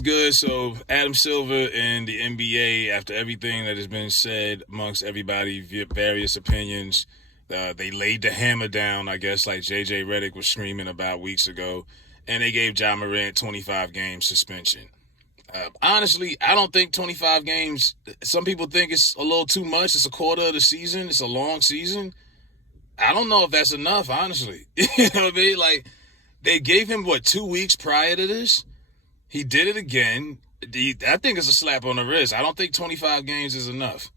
What's good? So Adam Silver and the NBA, after everything that has been said amongst everybody, various opinions, they laid the hammer down, I guess, like JJ Redick was screaming about weeks ago, and they gave Ja Morant 25 game suspension. Honestly, I don't think 25 games. Some people think it's a little too much. It's a quarter of the season. It's a long season. I don't know if that's enough, honestly. You know what I mean? Like, they gave him, 2 weeks prior to this? He did it again. I think it's a slap on the wrist. I don't think 25 games is enough.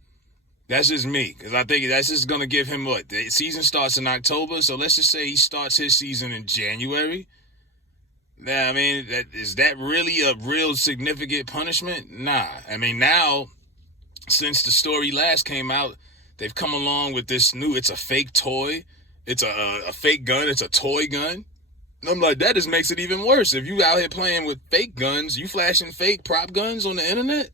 That's just me, because I think that's just going to give him the season starts in October, so let's just say he starts his season in January. Now, I mean, is that really a real significant punishment? Nah. I mean, now, since the story last came out, they've come along with this it's a fake toy. It's a fake gun. It's a toy gun. I'm like, that just makes it even worse. If you out here playing with fake guns, you flashing fake prop guns on the internet.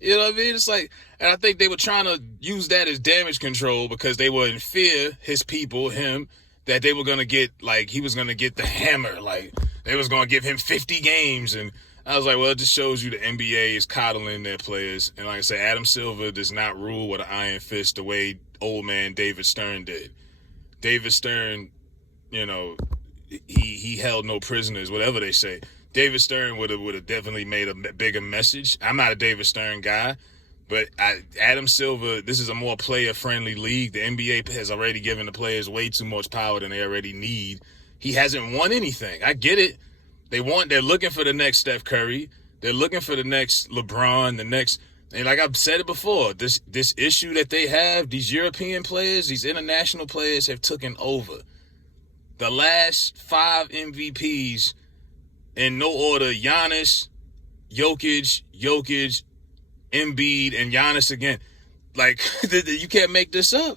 You know what I mean? It's like, and I think they were trying to use that as damage control because they were in fear, his people, him, that they were going to get, he was going to get the hammer. Like, they was going to give him 50 games. And I was like, well, it just shows you the NBA is coddling their players. And like I said, Adam Silver does not rule with an iron fist the way old man David Stern did. David Stern, he held no prisoners, whatever they say. David Stern would have definitely made a bigger message. I'm not a David Stern guy, but Adam Silver, this is a more player-friendly league. The NBA has already given the players way too much power than they already need. He hasn't won anything. I get it. They're looking for the next Steph Curry. They're looking for the next LeBron, and like I've said it before, this issue that they have, these European players, these international players have taken over. The last 5 MVPs, in no order, Giannis, Jokic, Embiid, and Giannis again. Like, you can't make this up.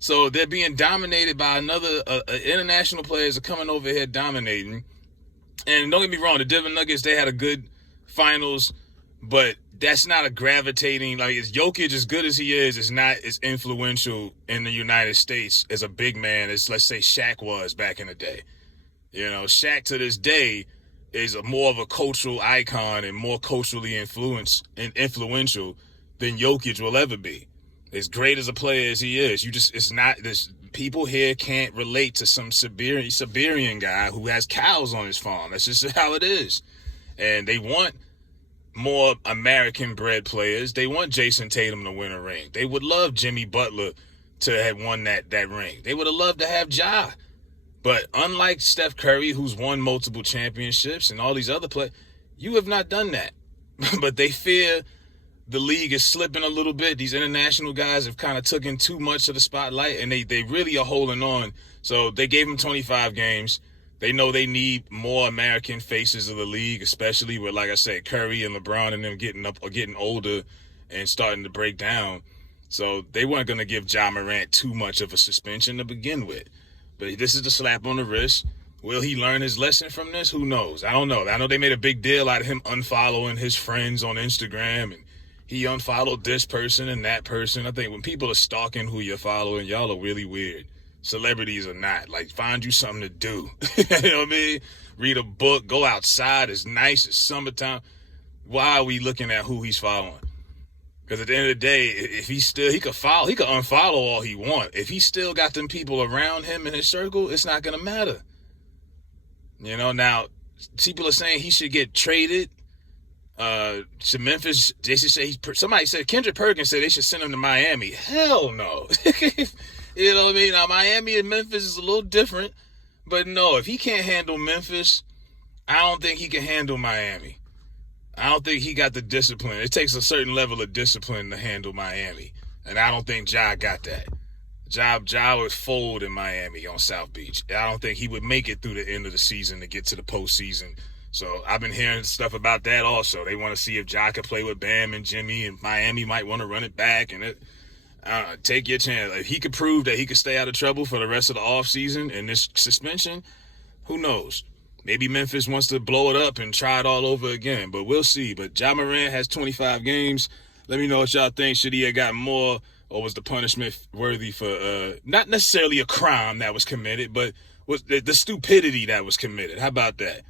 So they're being dominated by another, international players are coming over here dominating. And don't get me wrong, the Denver Nuggets, they had a good finals, but that's not a gravitating, is Jokic, as good as he is not as influential in the United States as a big man as, let's say, Shaq was back in the day. Shaq to this day is more of a cultural icon and more culturally influential than Jokic will ever be. As great as a player as he is, people here can't relate to some Siberian guy who has cows on his farm. That's just how it is. And they want more American-bred players. They want Jason Tatum to win a ring. They would love Jimmy Butler to have won that ring. They would have loved to have Ja. But unlike Steph Curry, who's won multiple championships, and all these other players, you have not done that. But they fear the league is slipping a little bit. These international guys have kind of taken too much of the spotlight, and they really are holding on. So they gave them 25 games. They know they need more American faces of the league, especially with, like I said, Curry and LeBron and them getting older and starting to break down. So they weren't going to give Ja Morant too much of a suspension to begin with. But this is the slap on the wrist. Will he learn his lesson from this? Who knows? I don't know. I know they made a big deal out of him unfollowing his friends on Instagram, and he unfollowed this person and that person. I think when people are stalking who you're following, y'all are really weird. Celebrities are not. Find you something to do. You know what I mean? Read a book, go outside. It's nice. It's summertime. Why are we looking at who he's following? Because at the end of the day, if he could unfollow all he want. If he still got them people around him in his circle, it's not going to matter. Now, people are saying he should get traded to Memphis. They should say somebody said Kendrick Perkins said they should send him to Miami. Hell no. You know what I mean? Now, Miami and Memphis is a little different, but no, if he can't handle Memphis, I don't think he can handle Miami. I don't think he got the discipline. It takes a certain level of discipline to handle Miami, and I don't think Ja got that. Ja would fold in Miami on South Beach. I don't think he would make it through the end of the season to get to the postseason. So I've been hearing stuff about that also. They want to see if Ja can play with Bam and Jimmy, and Miami might want to run it back. And take your chance. If he could prove that he could stay out of trouble for the rest of the offseason and this suspension, who knows? Maybe Memphis wants to blow it up and try it all over again, but we'll see. But Ja Morant has 25 games. Let me know what y'all think. Should he have got more, or was the punishment worthy for not necessarily a crime that was committed, but was the stupidity that was committed? How about that?